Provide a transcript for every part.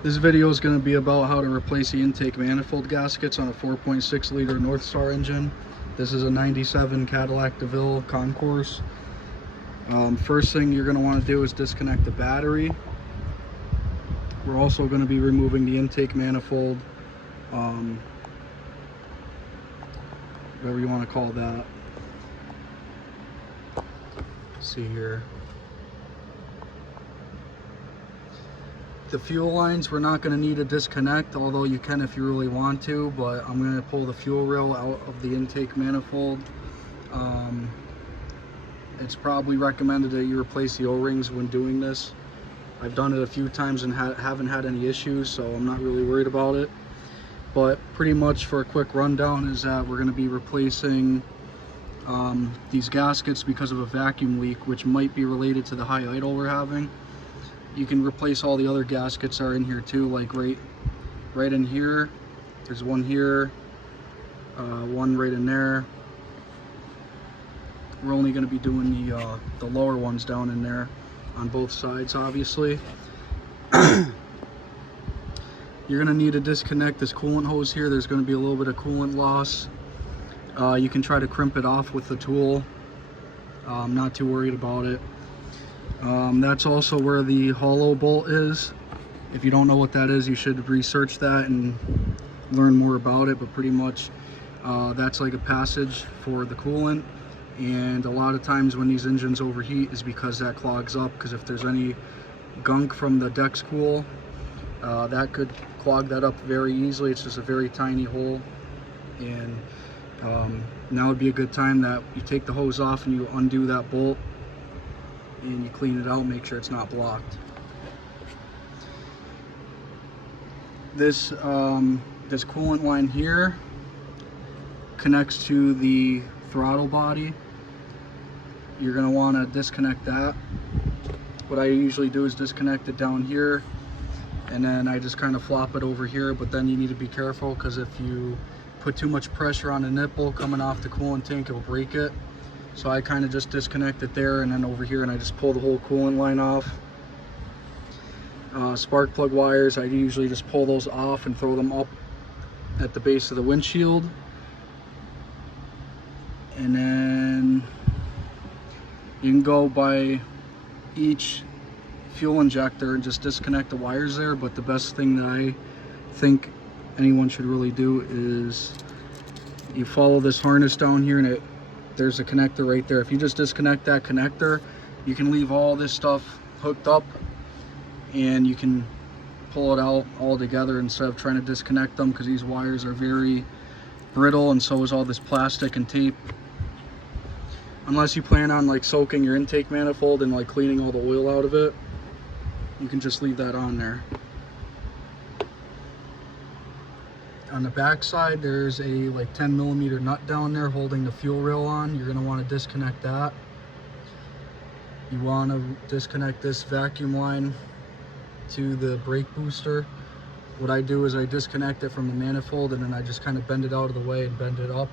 This video is going to be about how to replace the intake manifold gaskets on a 4.6 liter Northstar engine. This is a 97 Cadillac DeVille Concourse. First thing you're going to want to do is disconnect the battery. We're also going to be removing the intake manifold, whatever you want to call that. Let's see here. The fuel lines we're not going to need to disconnect, although you can if you really want to, but I'm going to pull the fuel rail out of the intake manifold. It's probably recommended that you replace the O-rings when doing this. I've done it a few times and haven't had any issues, so I'm not really worried about it. But pretty much for a quick rundown is that we're going to be replacing these gaskets because of a vacuum leak, which might be related to the high idle we're having. You can replace all the other gaskets that are in here too, like right in here. There's one here, one right in there. We're only going to be doing the lower ones down in there on both sides, obviously. You're going to need to disconnect this coolant hose here. There's going to be a little bit of coolant loss. You can try to crimp it off with the tool. I'm not too worried about it. That's also where the hollow bolt is. If you don't know what that is, you should research that and learn more about it, but pretty much that's like a passage for the coolant. And a lot of times when these engines overheat is because that clogs up, because if there's any gunk from the deck spool, that could clog that up very easily. It's just a very tiny hole, and now would be a good time that you take the hose off and you undo that bolt and you clean it out, make sure it's not blocked. This this coolant line here connects to the throttle body. You're going to want to disconnect that. What I usually do is disconnect it down here, and then I just kind of flop it over here, but then you need to be careful, because if you put too much pressure on the nipple coming off the coolant tank, it'll break it. So I kind of just disconnect it there and then over here, and I just pull the whole coolant line off. Spark plug wires, I usually just pull those off and throw them up at the base of the windshield. And then you can go by each fuel injector and just disconnect the wires there, but the best thing that I think anyone should really do is you follow this harness down here, and there's a connector right there. If you just disconnect that connector, you can leave all this stuff hooked up and you can pull it out all together instead of trying to disconnect them, because these wires are very brittle, and so is all this plastic and tape. Unless you plan on like soaking your intake manifold and like cleaning all the oil out of it, you can just leave that on there. On the back side, there's a like 10mm nut down there holding the fuel rail on. You're going to want to disconnect that. You want to disconnect this vacuum line to the brake booster. What I do is I disconnect it from the manifold, and then I just kind of bend it out of the way and bend it up.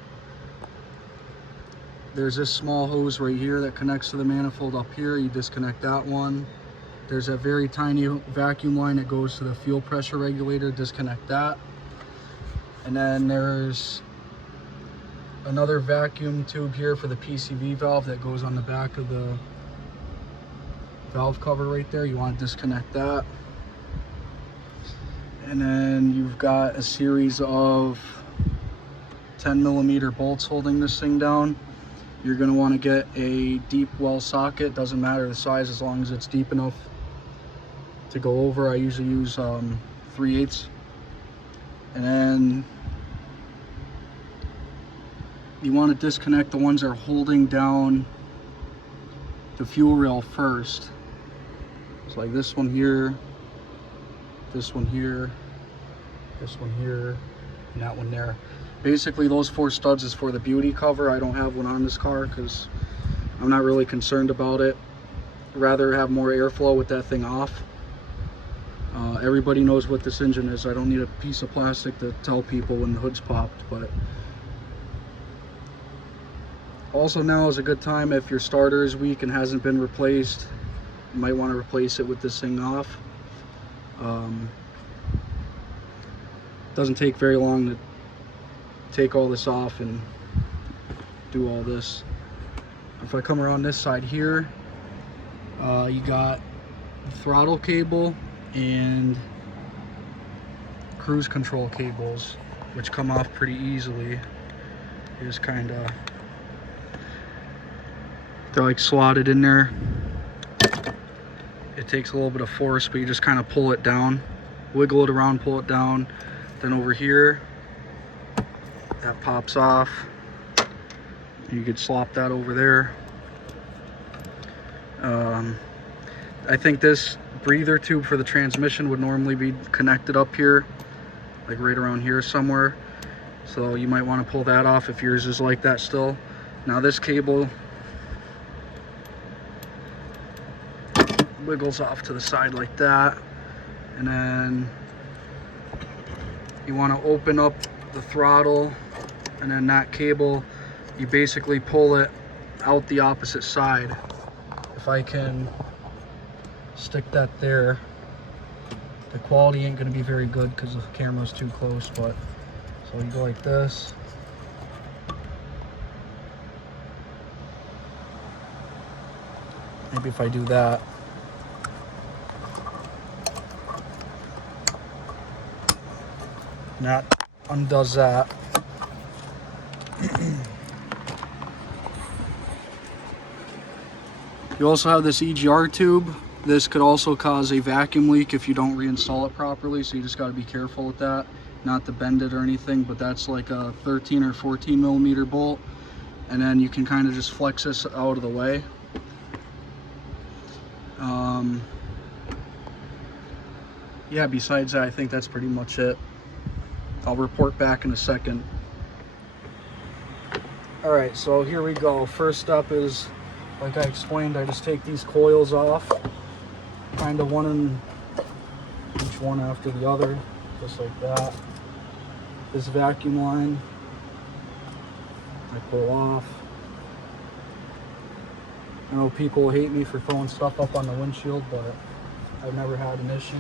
There's this small hose right here that connects to the manifold up here. You disconnect that one. There's a very tiny vacuum line that goes to the fuel pressure regulator. Disconnect that. And then there's another vacuum tube here for the PCV valve that goes on the back of the valve cover right there. You want to disconnect that. And then you've got a series of 10mm bolts holding this thing down. You're going to want to get a deep well socket. Doesn't matter the size as long as it's deep enough to go over. I usually use 3/8. And then you want to disconnect the ones that are holding down the fuel rail first. It's like this one here, this one here, this one here, and that one there. Basically, those 4 studs is for the beauty cover. I don't have one on this car because I'm not really concerned about it. I'd rather have more airflow with that thing off. Everybody knows what this engine is. I don't need a piece of plastic to tell people when the hood's popped. But also, now is a good time if your starter is weak and hasn't been replaced. You might want to replace it with this thing off. Doesn't take very long to take all this off and do all this. If I come around this side here, you got the throttle cable and cruise control cables, which come off pretty easily. You just kind of, they're like slotted in there. It takes a little bit of force, but you just kind of pull it down, wiggle it around, pull it down. Then over here, that pops off. You could slop that over there. I think this breather tube for the transmission would normally be connected up here, like right around here somewhere. So you might want to pull that off if yours is like that still. Now this cable wiggles off to the side like that, and then you want to open up the throttle, and then that cable, you basically pull it out the opposite side. If I can stick that there, the quality ain't going to be very good because the camera's too close, but so you go like this. Maybe if I do that. And that undoes that. You also have this EGR tube. This could also cause a vacuum leak if you don't reinstall it properly, so you just got to be careful with that. Not to bend it or anything, but that's like a 13 or 14 millimeter bolt, and then you can kind of just flex this out of the way. Yeah, besides that, I think that's pretty much it. I'll report back in a second. Alright, so here we go. First step is, like I explained, I just take these coils off, kind of each one after the other, just like that. This vacuum line, I pull off. I know people hate me for throwing stuff up on the windshield, but I've never had an issue.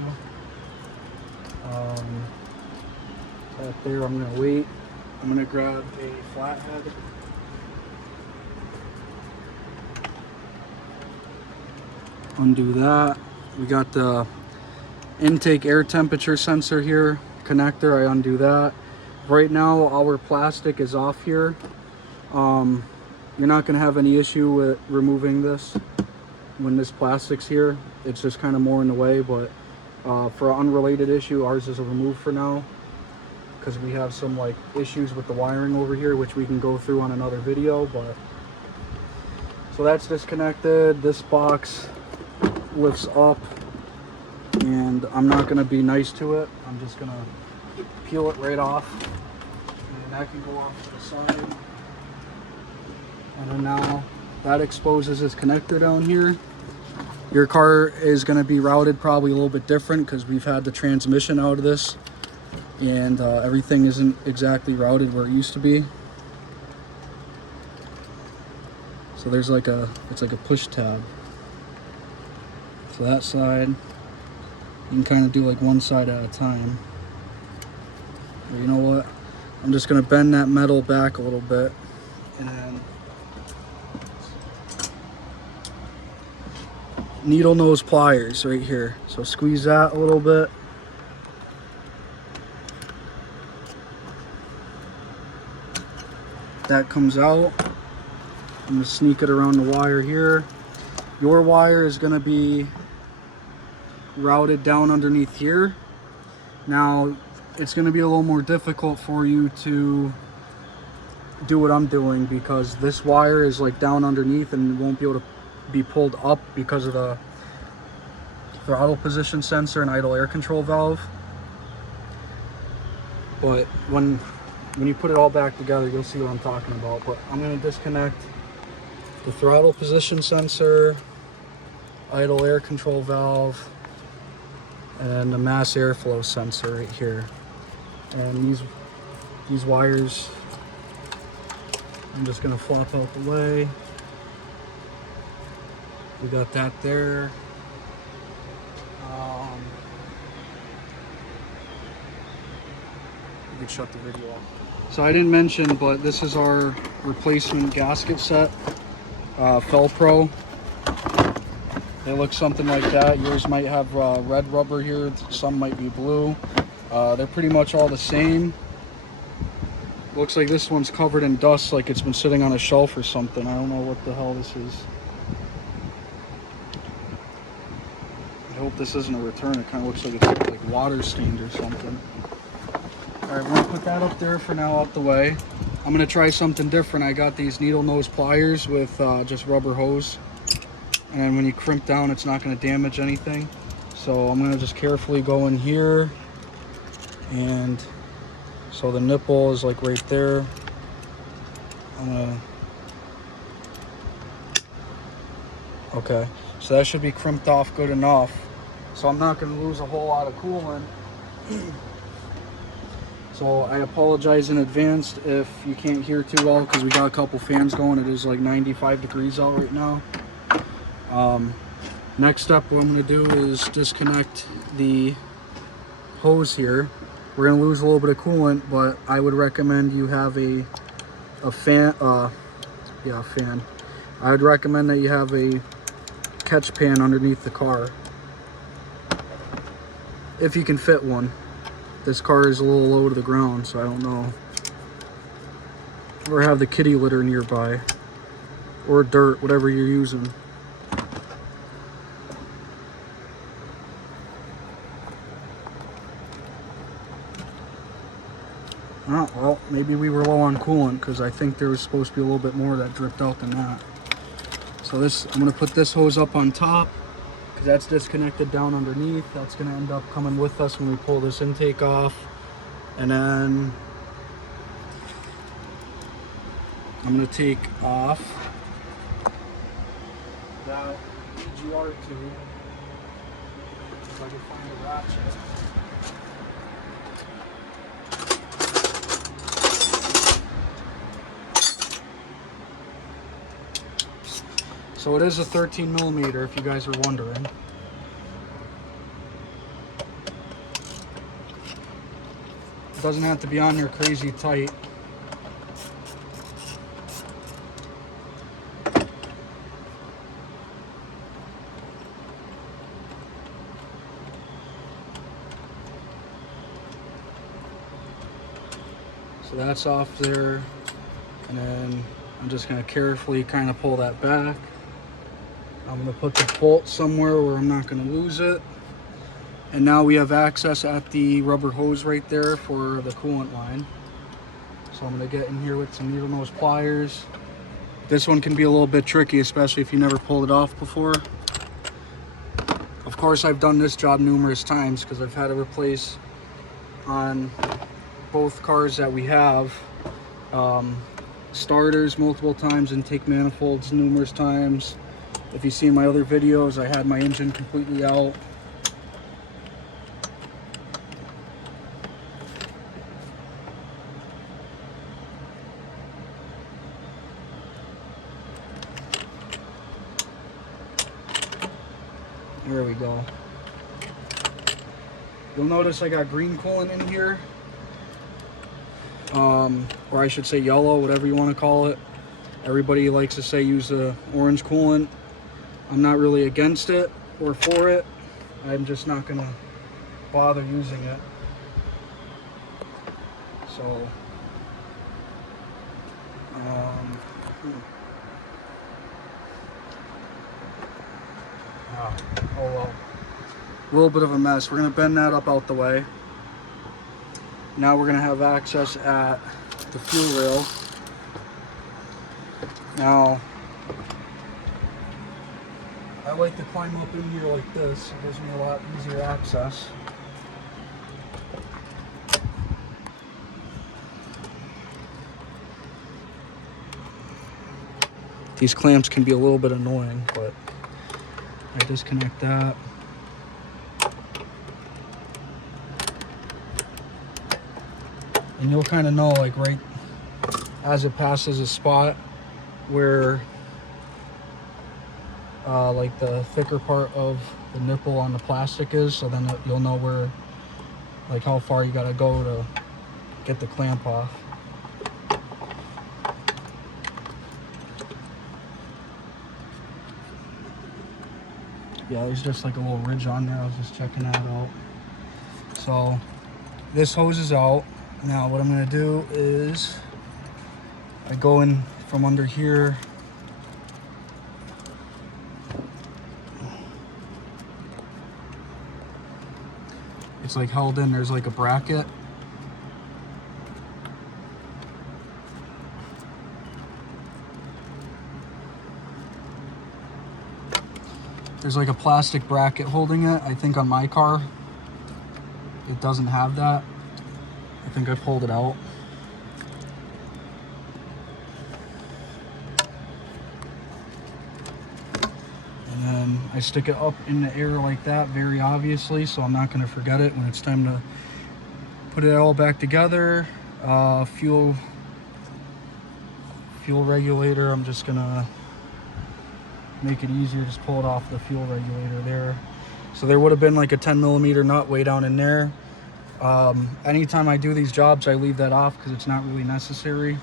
Right there, I'm gonna wait. I'm gonna grab a flathead. Undo that. We got the intake air temperature sensor here, connector. I undo that. Right now our plastic is off here. You're not going to have any issue with removing this when this plastic's here. It's just kind of more in the way, but for an unrelated issue, ours is removed for now because we have some like issues with the wiring over here, which we can go through on another video. But so that's disconnected. This box lifts up, and I'm not going to be nice to it. I'm just going to peel it right off, and that can go off to the side. And then now that exposes this connector down here. Your car is going to be routed probably a little bit different because we've had the transmission out of this, and everything isn't exactly routed where it used to be. So there's like it's like a push tab. So that side, you can kind of do like one side at a time. But you know what? I'm just going to bend that metal back a little bit, and then needle nose pliers right here. So squeeze that a little bit. That comes out. I'm going to sneak it around the wire here. Your wire is going to be routed down underneath here. Now it's going to be a little more difficult for you to do what I'm doing because this wire is like down underneath and won't be able to be pulled up because of the throttle position sensor and idle air control valve. But when you put it all back together, you'll see what I'm talking about. But I'm going to disconnect the throttle position sensor, idle air control valve, and the mass airflow sensor right here. And these wires, I'm just going to flop out the way. We got that there. could shut the video off. So I didn't mention, but this is our replacement gasket set, Felpro. They look something like that. Yours might have red rubber here, some might be blue. They're pretty much all the same. Looks like this one's covered in dust, like it's been sitting on a shelf or something. I don't know what the hell this is. I hope this isn't a return. It kind of looks like it's like water stained or something. All right, we're gonna put that up there for now, out the way. I'm gonna try something different. I got these needle nose pliers with just rubber hose. And then when you crimp down, it's not gonna damage anything. So I'm gonna just carefully go in here. And so the nipple is like right there. Okay, so that should be crimped off good enough. So I'm not gonna lose a whole lot of coolant. So I apologize in advance if you can't hear too well, because we got a couple fans going. It is like 95 degrees out right now. Next step, what I'm going to do is disconnect the hose here. We're going to lose a little bit of coolant, but I would recommend you have a fan. Fan. I would recommend that you have a catch pan underneath the car, if you can fit one. This car is a little low to the ground, so I don't know. Or have the kitty litter nearby, or dirt, whatever you're using. Oh, well, maybe we were low on coolant, because I think there was supposed to be a little bit more that dripped out than that. So this, I'm going to put this hose up on top, because that's disconnected down underneath. That's going to end up coming with us when we pull this intake off. And then I'm going to take off that GR tube, if I can find a ratchet. So it is a 13 millimeter, if you guys are wondering. It doesn't have to be on there crazy tight. So that's off there, and then I'm just going to carefully kind of pull that back. I'm going to put the bolt somewhere where I'm not going to lose it. And now we have access at the rubber hose right there for the coolant line. So I'm going to get in here with some needle nose pliers. This one can be a little bit tricky, especially if you never pulled it off before. Of course, I've done this job numerous times because I've had to replace on both cars that we have starters multiple times, intake manifolds numerous times. If you see my other videos, I had my engine completely out. There we go. You'll notice I got green coolant in here. Or I should say yellow, whatever you want to call it. Everybody likes to say use the orange coolant. I'm not really against it or for it. I'm just not gonna bother using it. So, oh well. A little bit of a mess. We're gonna bend that up out the way. Now we're gonna have access at the fuel rail. Now, I like to climb up in here like this. It gives me a lot easier access. These clamps can be a little bit annoying, but I disconnect that. And you'll kind of know, like right as it passes a spot where like the thicker part of the nipple on the plastic is, so then you'll know where, like how far you gotta go to get the clamp off. Yeah, there's just like a little ridge on there. I was just checking that out. So this hose is out. Now what I'm gonna do is I go in from under here. It's like held in, there's like a bracket. There's like a plastic bracket holding it. I think on my car, it doesn't have that. I think I pulled it out. And then I stick it up in the air like that, very obviously, so I'm not gonna forget it when it's time to put it all back together. Fuel regulator, I'm just gonna make it easier, just pull it off the fuel regulator there. So there would have been like a 10mm nut way down in there. Anytime I do these jobs, I leave that off because it's not really necessary.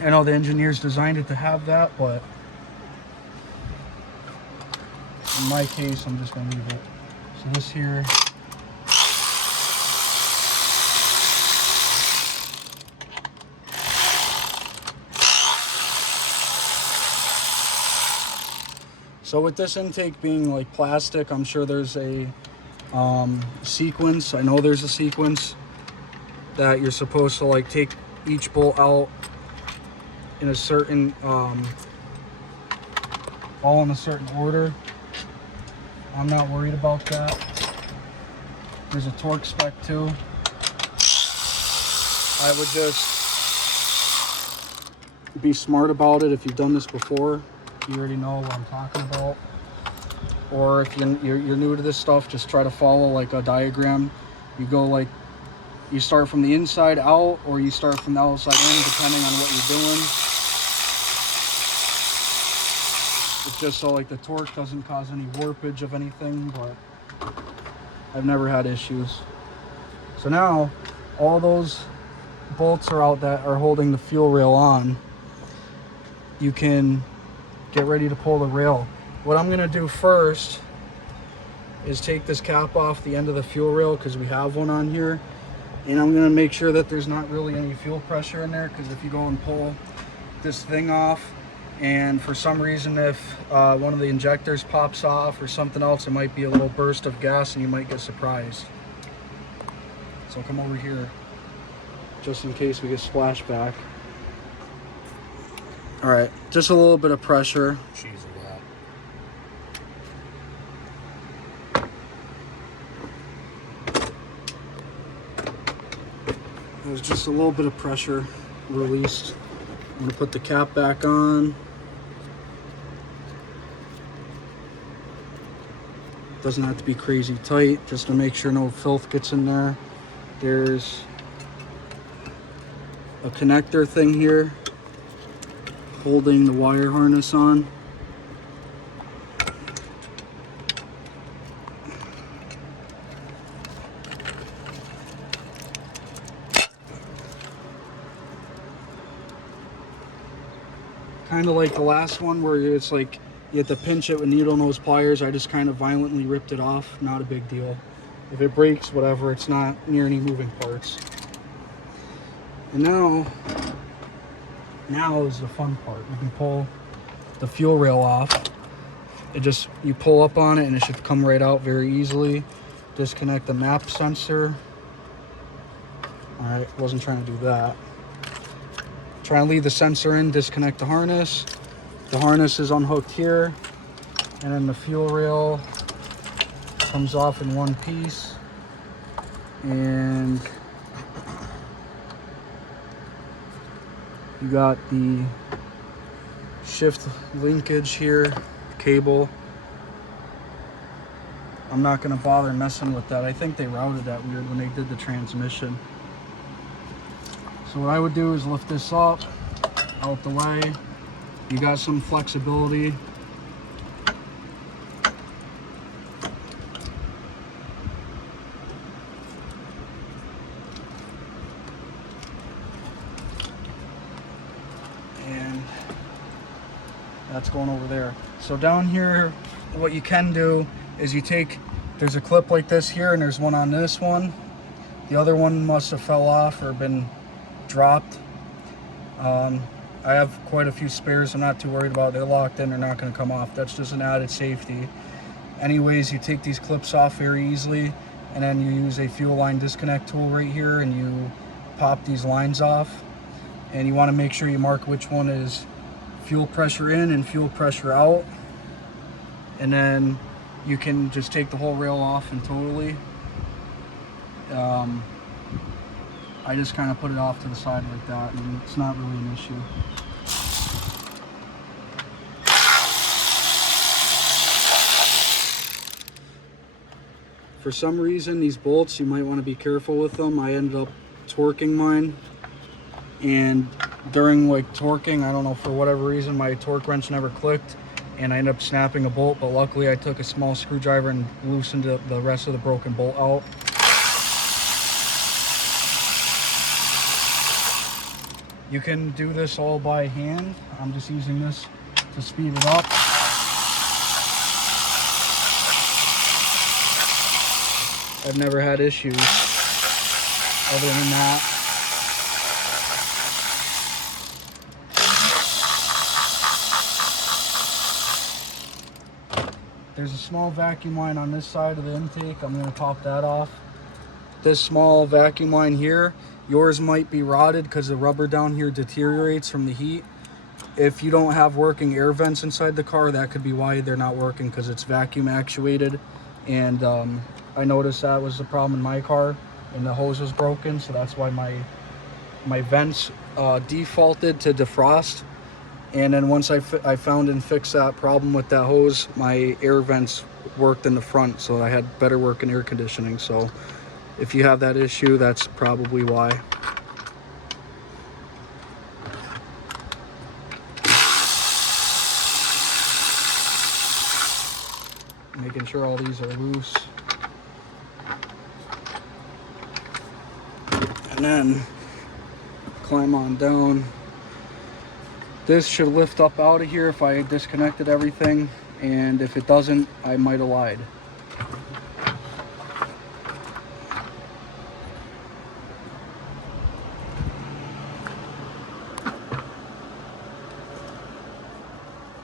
I know the engineers designed it to have that, but in my case, I'm just gonna leave it. So this here, so with this intake being like plastic, I'm sure there's a sequence. I know there's a sequence that you're supposed to like take each bolt out in a certain, all in a certain order. I'm not worried about that. There's a torque spec too. I would just be smart about it. If you've done this before, you already know what I'm talking about. Or if you're new to this stuff, just try to follow like a diagram. You go like, you start from the inside out, or you start from the outside in, depending on what you're doing. It's just so like the torque doesn't cause any warpage of anything, but I've never had issues. So now all those bolts are out that are holding the fuel rail on. You can get ready to pull the rail. What I'm gonna do first is take this cap off the end of the fuel rail, because we have one on here, and I'm gonna make sure that there's not really any fuel pressure in there, because if you go and pull this thing off and for some reason if one of the injectors pops off or something else, it might be a little burst of gas and you might get surprised. So I'll come over here just in case we get splashback. All right, just a little bit of pressure. Jeez, There's just a little bit of pressure released. I'm gonna put the cap back on. Doesn't have to be crazy tight, just to make sure no filth gets in there. There's a connector thing here holding the wire harness on. Kind of like the last one where it's like you have to pinch it with needle nose pliers. I just kind of violently ripped it off. Not a big deal. If it breaks, whatever, it's not near any moving parts. And now is the fun part. You can pull the fuel rail off. You pull up on it and it should come right out very easily. Disconnect the map sensor. All right, wasn't trying to do that. Try and leave the sensor in, disconnect the harness. The harness is unhooked here, and then the fuel rail comes off in one piece. And you got the shift linkage here, cable. I'm not gonna bother messing with that. I think they routed that weird when they did the transmission. So what I would do is lift this up, out the way. You got some flexibility. That's going over there. So down here, what you can do is you take, there's a clip like this here, and there's one on this one. The other one must have fell off or been dropped. I have quite a few spares. I'm not too worried about it. They're locked in. They're not going to come off. That's just an added safety. Anyways, you take these clips off very easily, and then you use a fuel line disconnect tool right here, and you pop these lines off. And you want to make sure you mark which one is fuel pressure in and fuel pressure out. And then you can just take the whole rail off and totally. I just kind of put it off to the side like that, and it's not really an issue. For some reason, these bolts, you might want to be careful with them. I ended up torquing mine, and during like torquing, I don't know, for whatever reason, my torque wrench never clicked, and I ended up snapping a bolt, but luckily I took a small screwdriver and loosened the rest of the broken bolt out. You can do this all by hand. I'm just using this to speed it up. I've never had issues other than that. There's a small vacuum line on this side of the intake. I'm going to top that off. This small vacuum line here, yours might be rotted because the rubber down here deteriorates from the heat. If you don't have working air vents inside the car, that could be why they're not working, because it's vacuum actuated. And I noticed that was the problem in my car, and the hose was broken, so that's why my vents defaulted to defrost. And then once I found and fixed that problem with that hose, my air vents worked in the front, so I had better working air conditioning. So if you have that issue, that's probably why. Making sure all these are loose. And then climb on down. This should lift up out of here if I disconnected everything, and if it doesn't, I might have lied.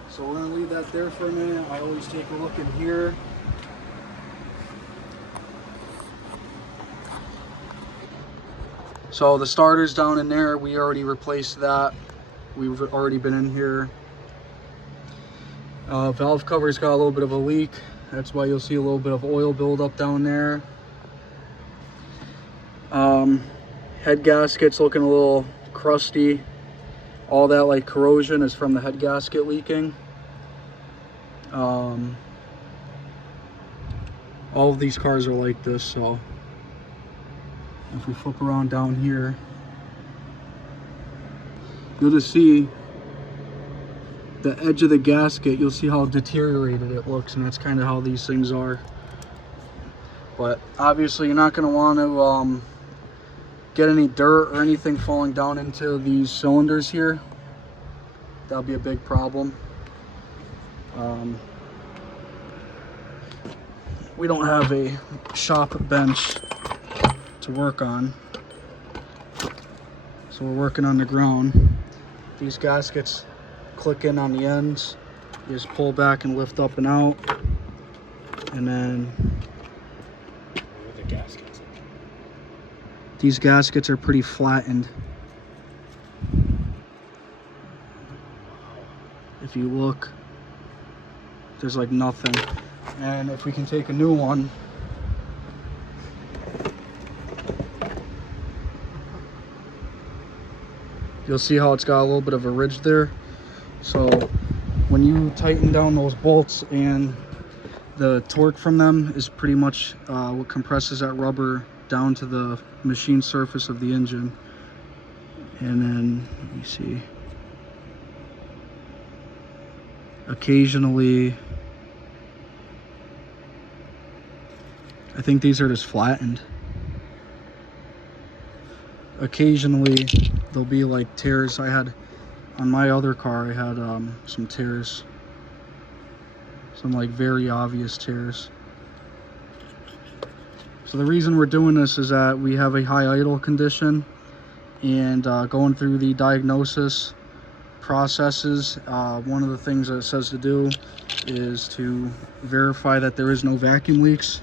So we're going to leave that there for a minute. I always take a look in here. So the starter's down in there. We already replaced that. We've already been in here. Valve cover's got a little bit of a leak. That's why you'll see a little bit of oil buildup down there. Head gasket's looking a little crusty. All that like corrosion is from the head gasket leaking. All of these cars are like this, so if we flip around down here, you'll just see the edge of the gasket. You'll see how deteriorated it looks, and that's kind of how these things are. But obviously you're not going to want to get any dirt or anything falling down into these cylinders here. That'll be a big problem. We don't have a shop bench to work on, so we're working on the ground. These gaskets click in on the ends. You just pull back and lift up and out, and then the gaskets. These gaskets are pretty flattened. If you look, there's like nothing. And if we can take a new one, you'll see how it's got a little bit of a ridge there. So when you tighten down those bolts, and the torque from them is pretty much what compresses that rubber down to the machine surface of the engine. And then let me see, occasionally I think these are just flattened. Occasionally there'll be like tears. I had On my other car, I had some tears. Some like very obvious tears. So the reason we're doing this is that we have a high idle condition, and going through the diagnosis processes, one of the things that it says to do is to verify that there is no vacuum leaks.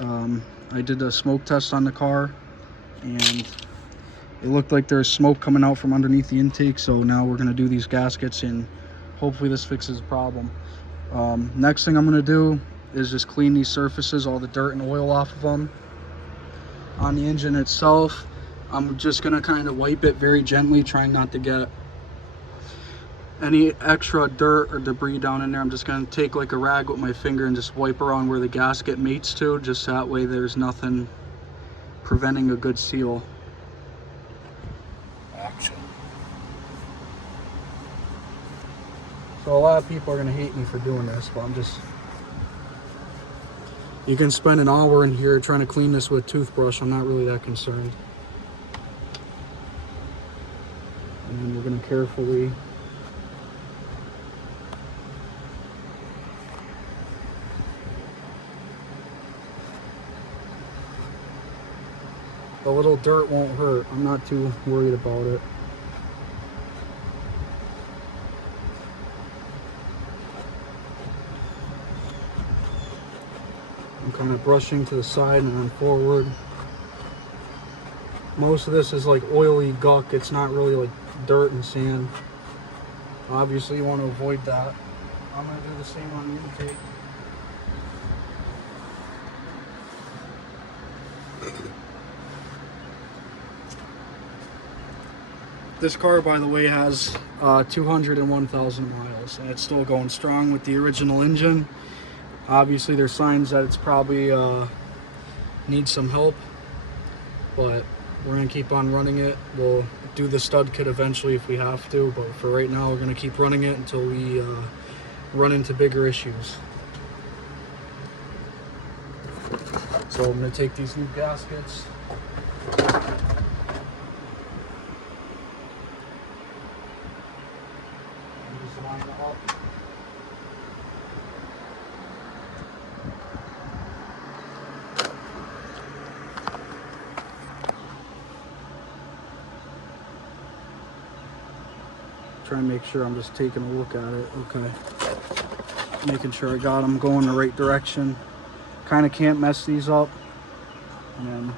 I did a smoke test on the car, and it looked like there's smoke coming out from underneath the intake, so now we're going to do these gaskets, and hopefully this fixes the problem. Next thing I'm going to do is just clean these surfaces, all the dirt and oil off of them. On the engine itself, I'm just going to kind of wipe it very gently, trying not to get any extra dirt or debris down in there. I'm just going to take like a rag with my finger and just wipe around where the gasket mates to, just that way there's nothing preventing a good seal. Action. So a lot of people are going to hate me for doing this, but you can spend an hour in here trying to clean this with a toothbrush. I'm not really that concerned. And then we're going to carefully a little dirt won't hurt. I'm not too worried about it. I'm kind of brushing to the side and then forward. Most of this is like oily guck. It's not really like dirt and sand. Obviously you want to avoid that. I'm going to do the same on the intake. This car, by the way, has 201,000 miles, and it's still going strong with the original engine. Obviously, there's signs that it's probably needs some help, but we're going to keep on running it. We'll do the stud kit eventually if we have to, but for right now, we're going to keep running it until we run into bigger issues. So I'm going to take these new gaskets. Line it up. Try and make sure I'm just taking a look at it. Okay. Making sure I got them going the right direction. Kind of can't mess these up. And then,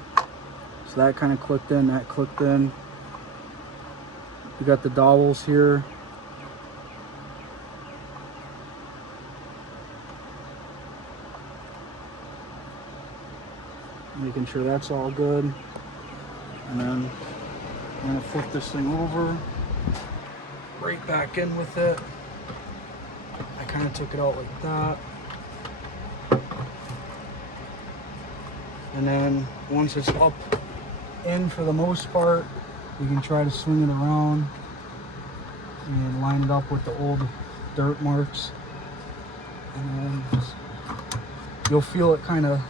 so that kind of clicked in, that clicked in. We got the dowels here. Making sure that's all good. And then I'm gonna flip this thing over, right back in with it. I kind of took it out like that. And then once it's up in for the most part, you can try to swing it around and line it up with the old dirt marks. And then you'll feel it kind of,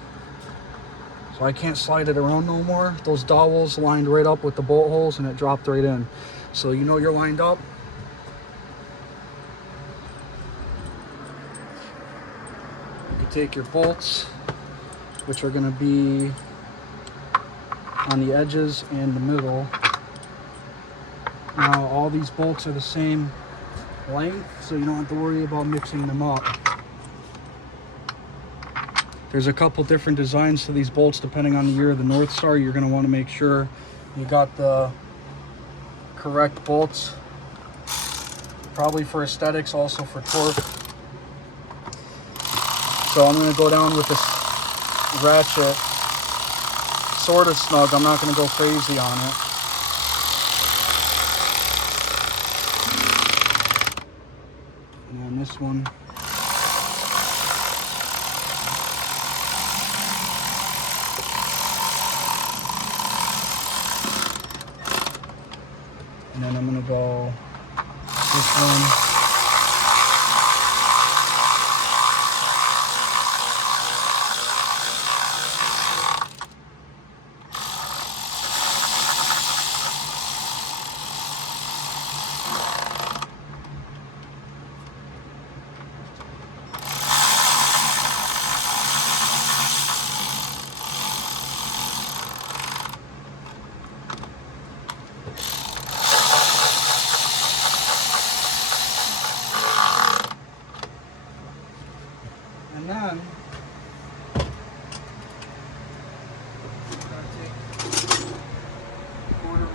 so I can't slide it around no more. Those dowels lined right up with the bolt holes and it dropped right in. So you know you're lined up. You can take your bolts, which are going to be on the edges and the middle. Now all these bolts are the same length, so you don't have to worry about mixing them up. There's a couple different designs to these bolts depending on the year of the Northstar. You're going to want to make sure you got the correct bolts. Probably for aesthetics, also for torque. So I'm going to go down with this ratchet sort of snug. I'm not going to go crazy on it. And then this one. And then I'm going to go this one.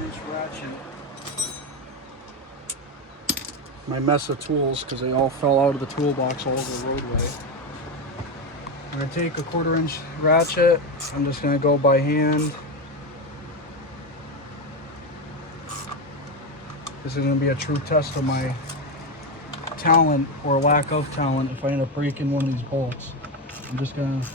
quarter-inch ratchet. My mess of tools, because they all fell out of the toolbox all over the roadway. I'm going to take a quarter-inch ratchet. I'm just going to go by hand. This is going to be a true test of my talent or lack of talent if I end up breaking one of these bolts. I'm just going to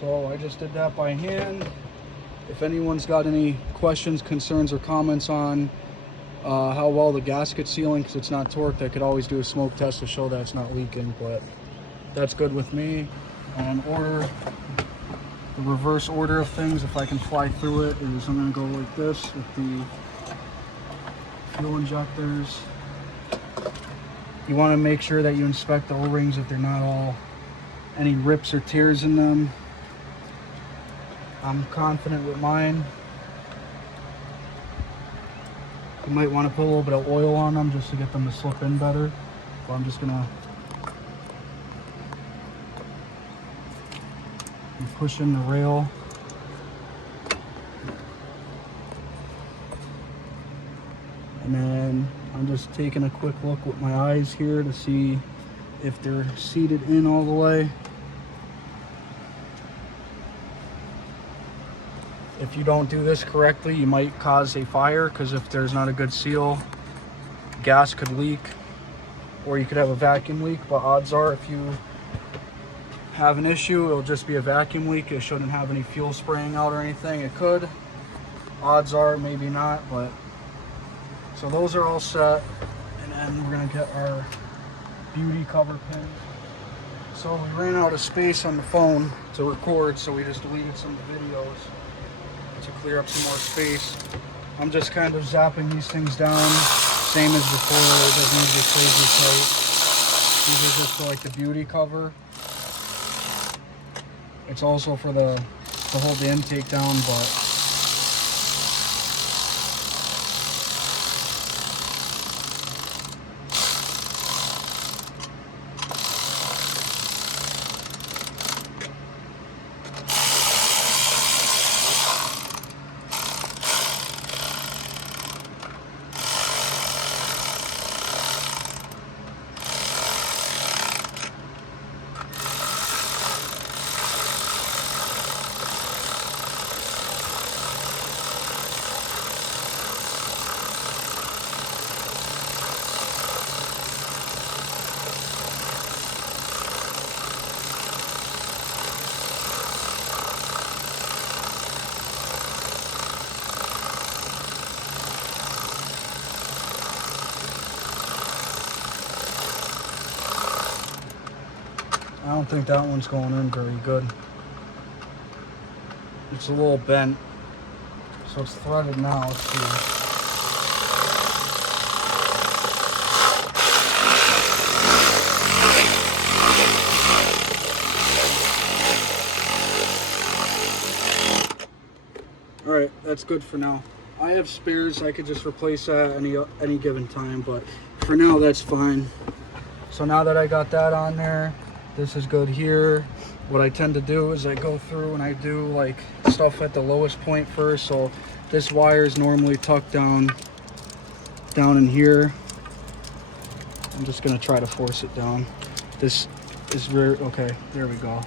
So I just did that by hand. If anyone's got any questions, concerns, or comments on how well the gasket's sealing, because it's not torqued, I could always do a smoke test to show that it's not leaking, but that's good with me. And the reverse order of things, if I can fly through it, is I'm going to go like this with the fuel injectors. You want to make sure that you inspect the O-rings if they're not all any rips or tears in them. I'm confident with mine. You might want to put a little bit of oil on them just to get them to slip in better. So I'm just gonna push in the rail. And then I'm just taking a quick look with my eyes here to see if they're seated in all the way. If you don't do this correctly, you might cause a fire, because if there's not a good seal, gas could leak, or you could have a vacuum leak. But odds are, if you have an issue, it'll just be a vacuum leak. It shouldn't have any fuel spraying out or anything. It could. Odds are, maybe not, but so those are all set. And then we're gonna get our beauty cover pin. So we ran out of space on the phone to record, so we just deleted some videos to clear up some more space. I'm just kind of zapping these things down, same as before. It doesn't need to be crazy tight. These are just for like the beauty cover. It's also for to hold the intake down, but I don't think that one's going in very good. It's a little bent, so it's threaded now. Let's see. All right, that's good for now. I have spares. I could just replace that any given time, but for now that's fine. So now that I got that on there, this is good here. What I tend to do is I go through and I do like stuff at the lowest point first. So this wire is normally tucked down in here. I'm just gonna try to force it down. This is very, okay, there we go.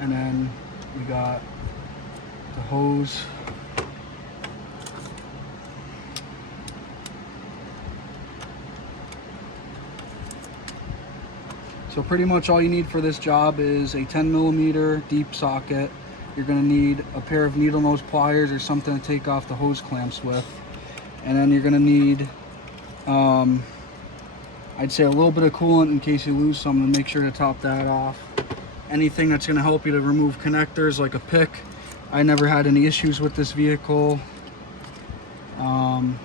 And then we got the hose. So pretty much all you need for this job is a 10mm deep socket, You're going to need a pair of needle nose pliers or something to take off the hose clamps with. And then you're going to need, I'd say a little bit of coolant in case you lose some, and make sure to top that off. Anything that's going to help you to remove connectors, like a pick. I never had any issues with this vehicle. I'm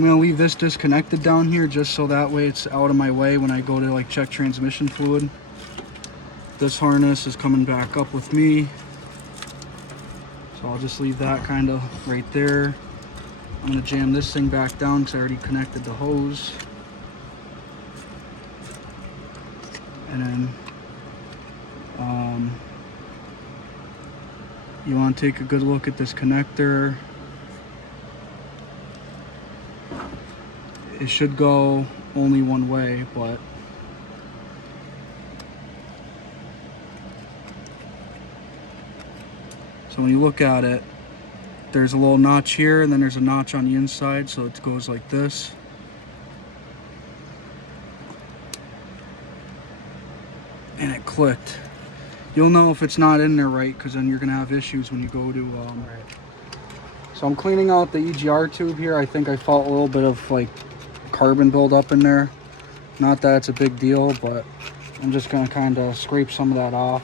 going to leave this disconnected down here just so that way it's out of my way when I go to like check transmission fluid. This harness is coming back up with me, so I'll just leave that kind of right there. I'm going to jam this thing back down because I already connected the hose. And then you want to take a good look at this connector. It should go only one way, but so when you look at it, there's a little notch here and then there's a notch on the inside, so it goes like this. And it clicked. You'll know if it's not in there right, because then you're gonna have issues when you go to So I'm cleaning out the EGR tube here. I think I felt a little bit of like carbon buildup in there. Not that it's a big deal, but I'm just gonna kind of scrape some of that off.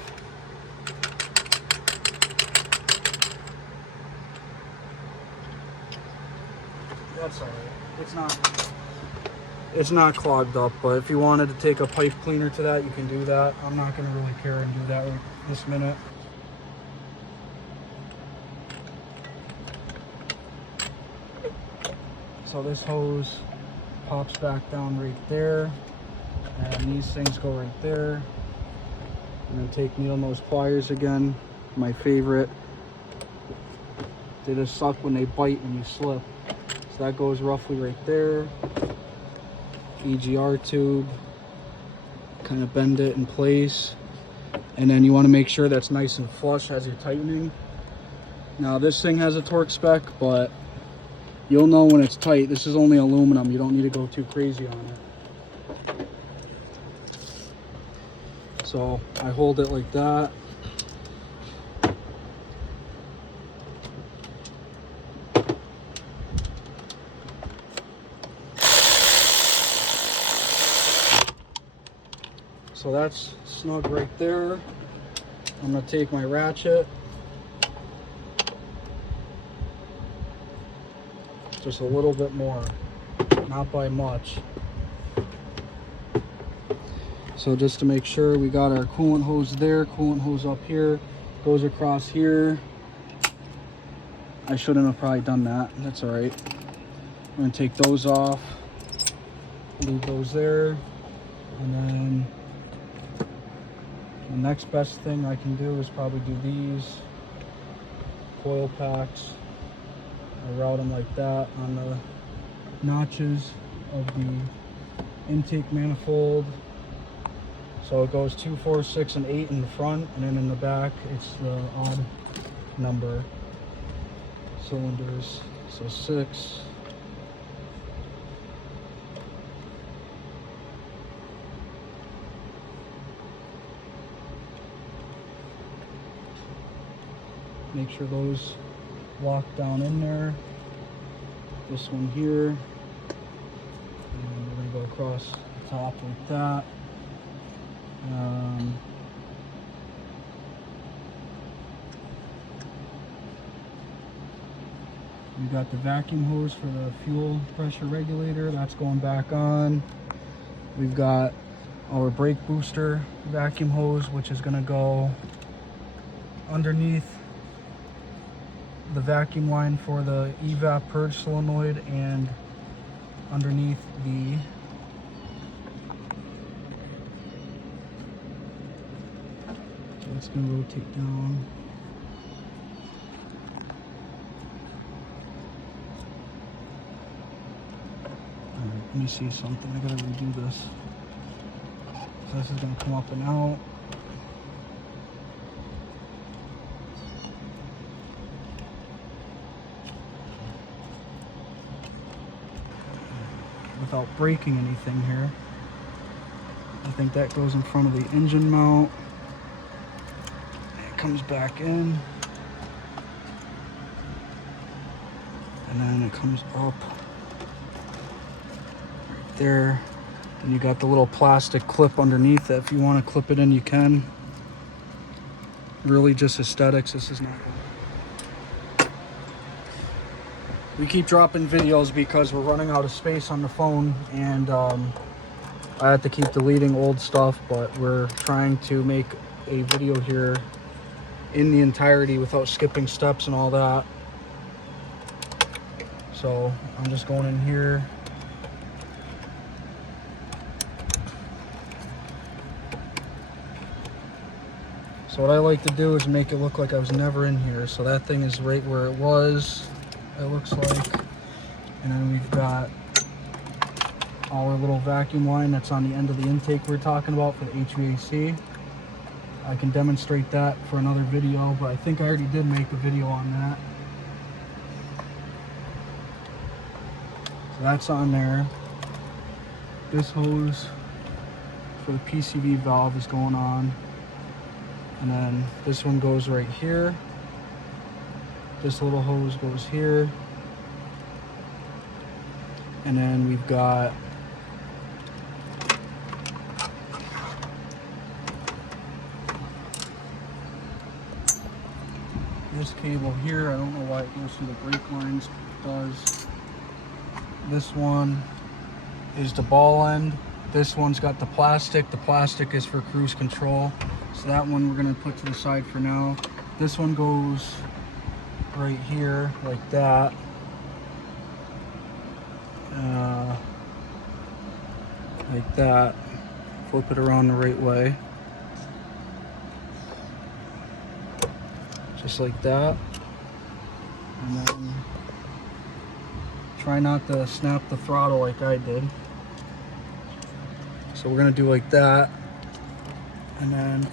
That's all right. It's not clogged up, but if you wanted to take a pipe cleaner to that, you can do that. I'm not gonna really care and do that right this minute. So this hose pops back down right there, and these things go right there. And then take needle nose pliers again, my favorite. They just suck when they bite when you slip. So that goes roughly right there. EGR tube, kind of bend it in place, and then you want to make sure that's nice and flush as you're tightening. Now this thing has a torque spec, but you'll know when it's tight. This is only aluminum, you don't need to go too crazy on it. So I hold it like that. So that's snug right there. I'm gonna take my ratchet, just a little bit more, not by much. So just to make sure, we got our coolant hose there, coolant hose up here, goes across here. I shouldn't have probably done that, that's all right. I'm gonna take those off, leave those there, and then the next best thing I can do is probably do these coil packs. I route them like that on the notches of the intake manifold. So it goes 2, 4, 6, and 8 in the front, and then in the back it's the odd number cylinders. So 6. Make sure those lock down in there. This one here. And we're going to go across the top like that. We got the vacuum hose for the fuel pressure regulator. That's going back on. We've got our brake booster vacuum hose, which is going to go underneath the vacuum line for the evap purge solenoid and underneath the so it's going to rotate down. Alright, let me see something. I gotta redo this. So this is going to come up and out. Without breaking anything here. I think that goes in front of the engine mount. comes back in. And then it comes up right there. And you got the little plastic clip underneath that if you want to clip it in, you can. Really just aesthetics. This is not good. We keep dropping videos because we're running out of space on the phone, and I have to keep deleting old stuff, but we're trying to make a video here in the entirety without skipping steps and all that. So I'm just going in here. So what I like to do is make it look like I was never in here. So that thing is right where it was, it looks like. And then we've got our little vacuum line that's on the end of the intake we're talking about for the HVAC. I can demonstrate that for another video, but I think I already did make a video on that. So that's on there. This hose for the PCV valve is going on. And then this one goes right here. This little hose goes here. And then we've got this cable here. I don't know why it goes through the brake lines. It does. This one is the ball end. This one's got the plastic. The plastic is for cruise control. So that one we're gonna put to the side for now. This one goes right here like that. Like that. Flip it around the right way. Just like that. And then try not to snap the throttle like I did. So we're gonna do like that. And then